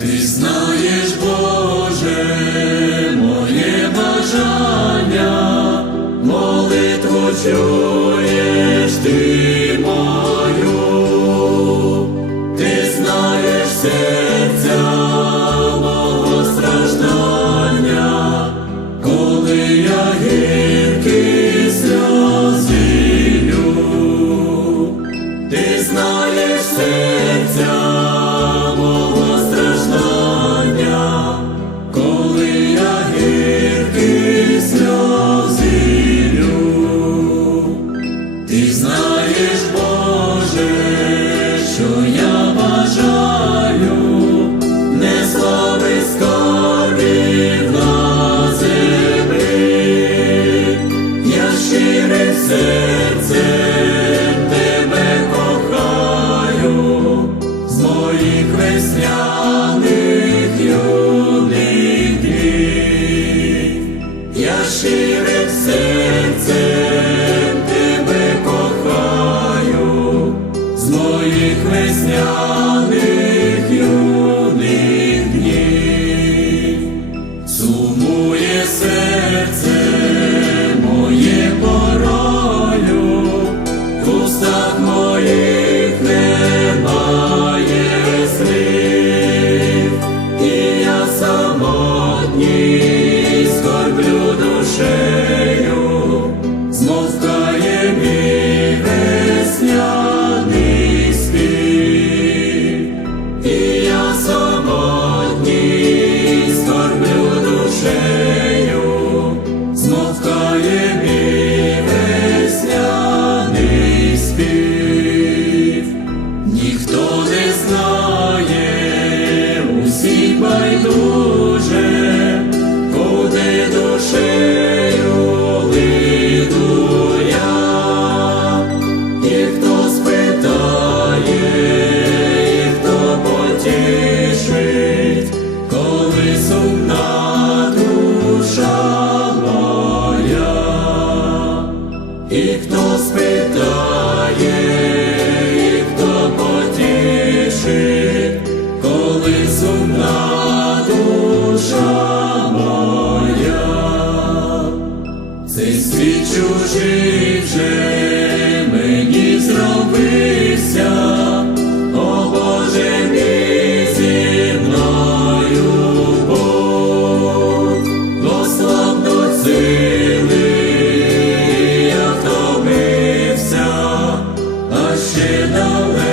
Ти знаєш, Боже, моє бажання, молитву чуєш ти. чужий вже мені зробився, о Боже зі мною Бог, Дослав до сили, я втомився, а ще далеко.